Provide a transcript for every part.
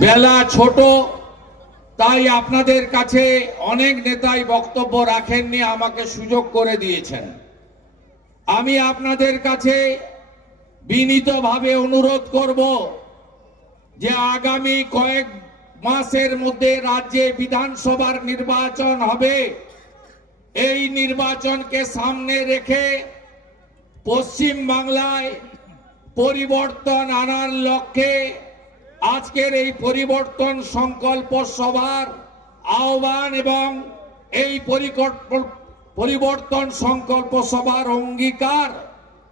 বেলা ছোট, তাই আপনাদের কাছে অনেক নেতাই বক্তব্য রাখেননি, আমাকে সুযোগ করে দিয়েছেন। আমি আপনাদের কাছে বিনীতভাবে অনুরোধ করব যে আগামী কয়েক মাসের মধ্যে রাজ্যে বিধানসভার নির্বাচন হবে। এই নির্বাচনকে সামনে রেখে পশ্চিম বাংলায় পরিবর্তন আনার লক্ষ্যে আজকের এই পরিবর্তন সংকল্প সভার আহ্বান এবং এই পরিবর্তন সংকল্প সভার অঙ্গীকার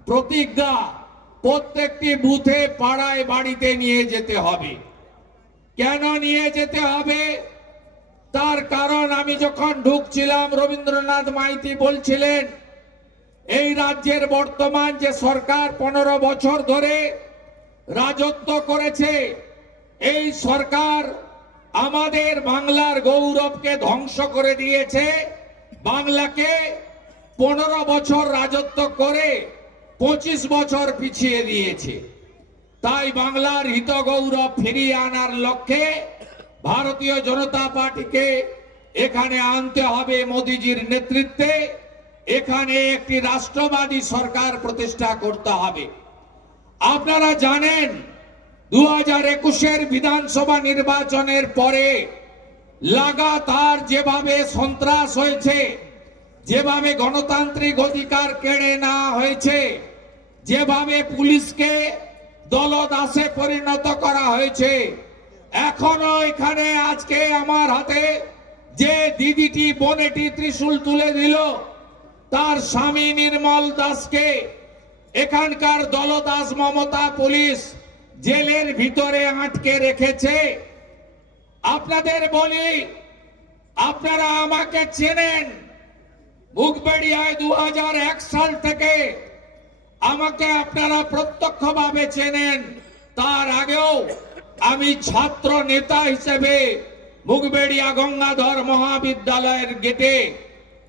প্রতিজ্ঞা প্রত্যেকটি বুথে পাড়ায় বাড়িতে নিয়ে যেতে হবে। কেন নিয়ে যেতে হবে? তার কারণ আমি যখন ঢুকছিলাম রবীন্দ্রনাথ মাইতি বলছিলেন এই রাজ্যের বর্তমান যে সরকার 15 বছর ধরে রাজত্ব করেছে, এই সরকার আমাদের বাংলার গৌরবকে ধ্বংস করে দিয়েছে। বাংলাকে 15 বছর রাজত্ব করে 25 বছর পিছিয়ে দিয়েছে। তাই বাংলার হিত গৌরব ফিরিয়ে আনার লক্ষ্যে ভারতীয় জনতা পার্টিকে এখানে আনতে হবে। মোদিজির নেতৃত্বে এখানে একটি রাষ্ট্রবাদী সরকার প্রতিষ্ঠা করতে হবে। আপনারা জানেন 2021-এর বিধানসভা নির্বাচনের পরে লাগাতার যেভাবে সন্ত্রাস হয়েছে, যেভাবে গণতান্ত্রিক অধিকার কেড়ে নেওয়া হয়েছে, যেভাবে পুলিশকে দলদাসে পরিণত করা হয়েছে, এখনো এখানে আজকে আমার হাতে যে দিদিটি বোনেটি ত্রিশূল তুলে দিল, তার স্বামী নির্মল দাসকে এখানকার দলদাস মমতা পুলিশ জেলের ভিতরে আটকে রেখেছে। আপনাদের বলি, আপনারা আমাকে চেনেন। মুখবেড়িয়ায় 2001 সাল থেকে আমাকে আপনারা প্রত্যক্ষভাবে চেনেন। তার আগেও আমি ছাত্র নেতা হিসেবে মুখবেড়িয়া গঙ্গাধর মহাবিদ্যালয়ের গেটে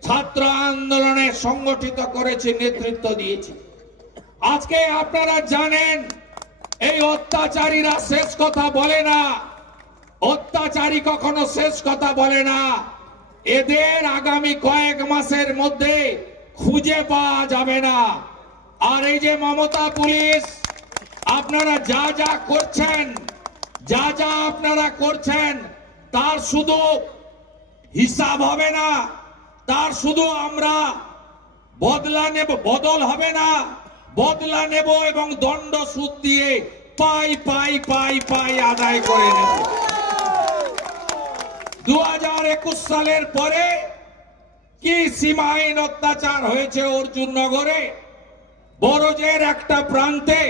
ছাত্র আন্দোলনে সংগঠিত করেছি, নেতৃত্ব দিয়েছি। আজকে আপনারা জানেন এই অত্যাচারীরা শেষ কথা বলে না, অত্যাচারী কখনো শেষ কথা বলে না। এদের আগামী কয়েক মাসের মধ্যে খুঁজে পাওয়া যাবে না। আর এই যে মমতা পুলিশ, আপনারা যা যা করছেন, যা যা আপনারা করছেন, তার শুধু হিসাব হবে না, তার শুধু আমরা বদলা নেব, বদল হবে না, বদলা নেব এবং দণ্ড সুদ দিয়ে পাই পাই পাই পাই আদায় করে নেব। 2021 সালের পরে কি সীমাহীন অত্যাচার হয়েছে অর্জুননগরে, বরজের একটা প্রান্তে,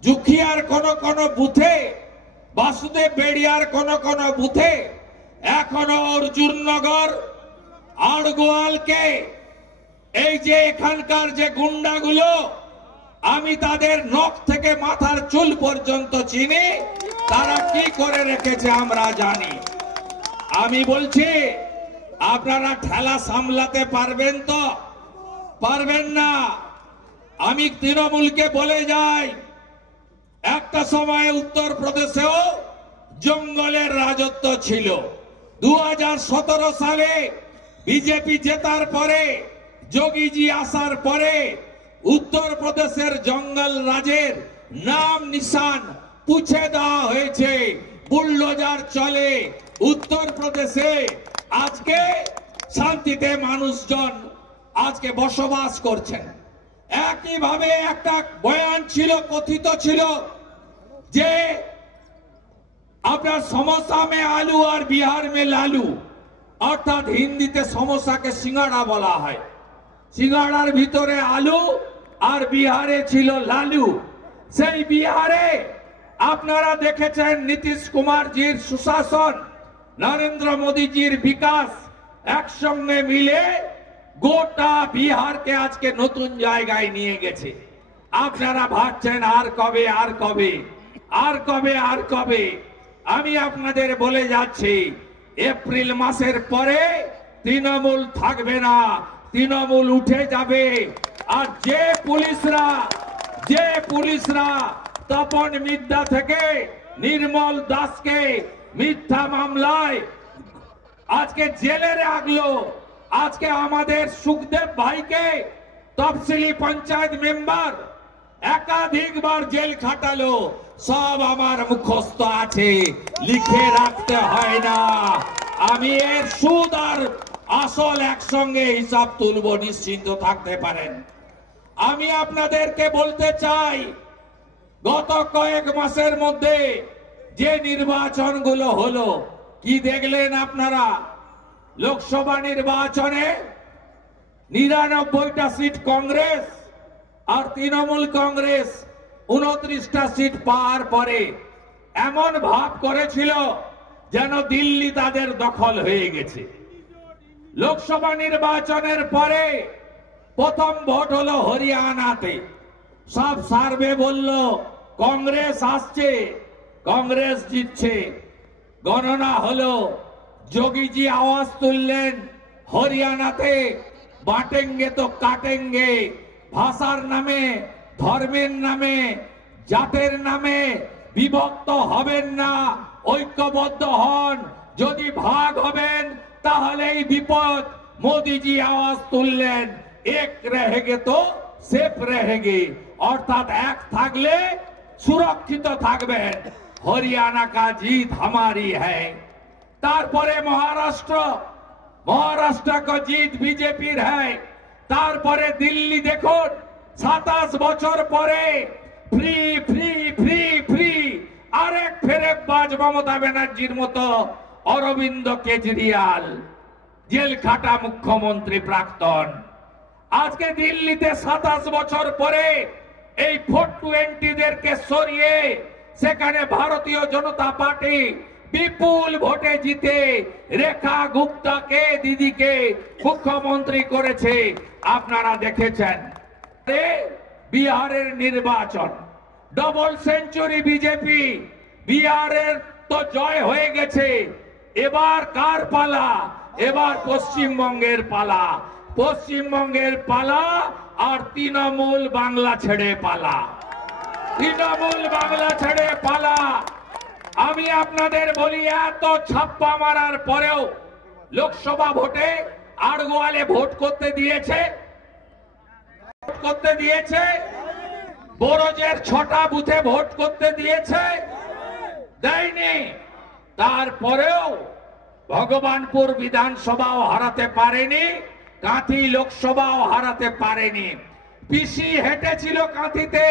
জুখিয়ার কোন কোন বুথে, বাসুদেব বেড়িয়ার কোন কোন বুথে, এখনো অর্জুননগর আড়গোয়ালকে এই যে এখানকার যে গুন্ডাগুলো, আমি তাদের নখ থেকে মাথার চুল পর্যন্ত চিনি, তারা কি করে রেখেছে আমরা জানি। আমি বলছি আপনারা ঠেলা সামলাতে পারবেন তো? পারবেন না। আমি তৃণমূলকে বলে যাই, একটা সময় উত্তরপ্রদেশেও জঙ্গলের রাজত্ব ছিল। 2017 সালে বিজেপি জেতার পরে, যোগীজি আসার পরে উত্তরপ্রদেশের জঙ্গল রাজের নাম নিশান পুছে দেওয়া হয়েছে। বুলডোজার চলে উত্তরপ্রদেশে। আজকে শান্তিতে মানুষজন আজকে বসবাস করছেন। একইভাবে একটা বয়ান ছিল, কথিত ছিল যে আপনার সমোসা মে আলু আর বিহার মে লালু, অর্থাৎ হিন্দিতে সমোসাকে সিঙ্গাড়া বলা হয়। সিঙ্গাড়ার ভিতরে আলু আর বিহারে ছিল লালু। সেই বিহারে আপনারা দেখেছেন নীতিশ কুমারজির সুশাসন, নরেন্দ্র মোদীজির বিকাশ একসঙ্গে মিলে গোটা বিহারকে আজকে নতুন জায়গায় নিয়ে গেছে। আপনারা ভাবছেন আর কবে, আর কবে, আর কবে, আর কবে। আমি আপনাদের বলে যাচ্ছি, এপ্রিল মাসের পরে তৃণমূল থাকবে না, তৃণমূল উঠে যাবে। আর যে পুলিশরা তপন মিদ্যা থেকে নির্মল দাসকে মিথ্যা মামলায় আজকে জেলে রাখলো, আজকে আমাদের সুখদেব ভাইকে তফসিলি পঞ্চায়েত মেম্বার একাধিকবার জেল খাটালো, সব আমার মুখস্থ আছে, লিখে রাখতে হয় না। আমি এর সুদ আর আসল একসঙ্গে হিসাব তুলব, নিশ্চিন্ত থাকতে পারেন। আমি আপনাদেরকে বলতে চাই, গত কয়েক মাসের মধ্যে যে নির্বাচনগুলো হলো, কি দেখলেন আপনারা? লোকসভা নির্বাচনে 99টা সিট কংগ্রেস আর তৃণমূল কংগ্রেস 29টা সিট পাওয়ার পরে এমন ভাব করেছিল যেন দিল্লি তাদের দখল হয়ে গেছে। লোকসভা নির্বাচনের পরে প্রথম ভোট হলো হরিয়ানাতে, সব সার্ভে বলল কংগ্রেস আসছে, কংগ্রেস জিতছে। গণনা হলো, যোগীজি আওয়াজ তুললেন হরিয়ানাতে বাটেঙ্গে তো কাটেঙ্গে, ভাষার নামে, ধর্মের নামে, জাতের নামে বিভক্ত হবেন না, ঐক্যবদ্ধ হন, যদি ভাগ হবেন তাহলেই বিপদ। মোদিজি আওয়াজ তুললেন এক रहेंगे তো সেফ रहेंगे, অর্থাৎ এক থাকলে সুরক্ষিত থাকবেন। হরিয়ানা কা জিত हमारी है। তারপরে মহারাষ্ট্র কা জিত বিজেপির है। তারপরে দিল্লি দেখুন, 27 বছর পরে ফ্রি ফ্রি ফ্রি ফ্রি আরেক ফেরেববাজ মমতা ব্যানার্জির মতো অরবিন্দ কেজরিওয়াল, জেল খাটা মুখ্যমন্ত্রী প্রাক্তন। আজকে দিল্লিতে 27 বছর পরে এই 420দেরকে সরিয়ে সেখানে ভারতীয় জনতা পার্টি বিপুল ভোটে জিতে রেখা গুপ্তাকে, দিদিকে মুখ্যমন্ত্রী করেছে, আপনারা দেখেছেন। বিহারের নির্বাচন, ডবল সেঞ্চুরি বিজেপি, বিহারের তো জয় হয়ে গেছে, এবার কার পালা? এবার পশ্চিমবঙ্গের পালা। পশ্চিমবঙ্গের পালা আর তৃণমূল বাংলা ছেড়ে পালা, তৃণমূল বাংলা ছেড়ে পালা। আমি আপনাদের বলি, এত ছাপ্পা মারার পরেও লোকসভা ভোটে আড়গোয়ালে ভোট করতে দিয়েছে, বড়জের 6টা বুথে ভোট করতে দিয়েছে, দেয়নি। তারপরেও ভগবানপুর বিধানসভাও হারাতে পারেনি, কাঁথি লোকসভাও হারাতে পারেনি। পিসি হেঁটেছিল কাঁথিতে,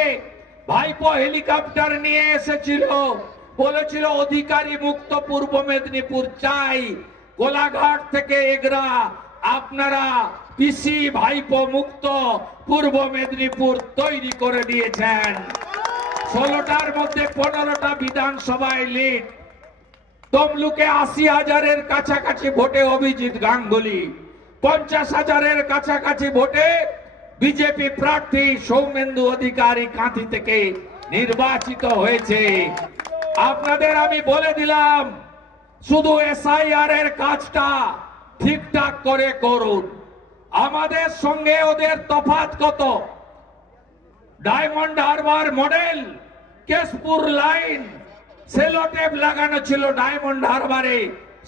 ভাইপো হেলিকপ্টার নিয়ে এসেছিল, বলেছিল অধিকারী মুক্ত পূর্ব মেদিনীপুর চাই। কোলাঘাট থেকে এগরা আপনারা পিসি ভাইপো মুক্ত পূর্ব মেদিনীপুর তৈরি করে দিয়েছেন। 16টার মধ্যে 15টা বিধানসভায় লিড। তমলুকে 80,000-এর কাছাকাছি ভোটে অভিজিৎ গাঙ্গুলি, 50,000-এর কাছাকাছি ভোটে বিজেপি প্রার্থী সৌমেন্দু অধিকারী কাঁথি থেকে নির্বাচিত হয়েছে। আপনাদের আমি বলে দিলাম, শুধু এসআইআর এর কাজটা ঠিকঠাক করে করুন। আমাদের সঙ্গে ওদের তফাৎ কত? Diamond Harbour model, Keshpur line, Sellotape লাগানো ছিল ডায়মন্ড হারবারে,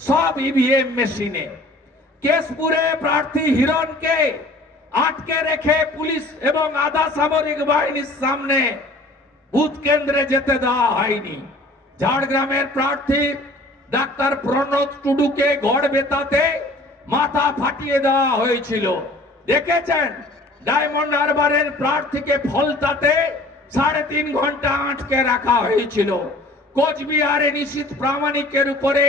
সব ইভিএম মেশিনে। কেশপুরে প্রার্থী হিরণকে আটকে রেখে পুলিশ এবং আধা সামরিক বাহিনীর সামনে বুথ কেন্দ্রে যেতে দেওয়া হয়নি। ঝাড়গ্রামের প্রার্থী ডাক্তার প্রণব টুডুকে গড়বেতাতে মাথা ফাটিয়ে দেওয়া হয়েছিল, দেখেছেন। ডায়মন্ড হারবারের প্রার্থীকে ফলতাতে 3.5 ঘন্টা আটকে রাখা হয়েছিল। কোচবিহারে নিশীথ প্রামাণিকের উপরে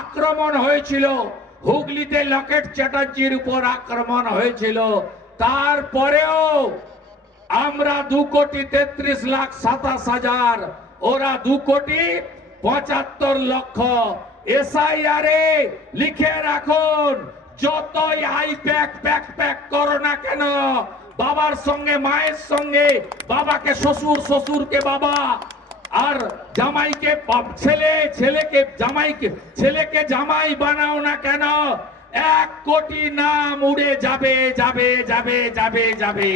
আক্রমণ হয়েছিল, হুগলিতে লকেট চ্যাটার্জির উপর আক্রমণ হয়েছিল। তারপরেও আমরা 2,33,27,000, ওরা 2,75,00,000। এসআইআরে লিখে রাখুন, যতই প্যাক করো না কেন, বাবার সঙ্গে মায়ের সঙ্গে, বাবাকে শ্বশুর, শ্বশুরকে বাবা, আর জামাইকে ছেলে, ছেলেকে জামাই বানাও না কেন, 1 কোটি নাম উড়ে যাবে যাবে যাবে যাবে যাবে।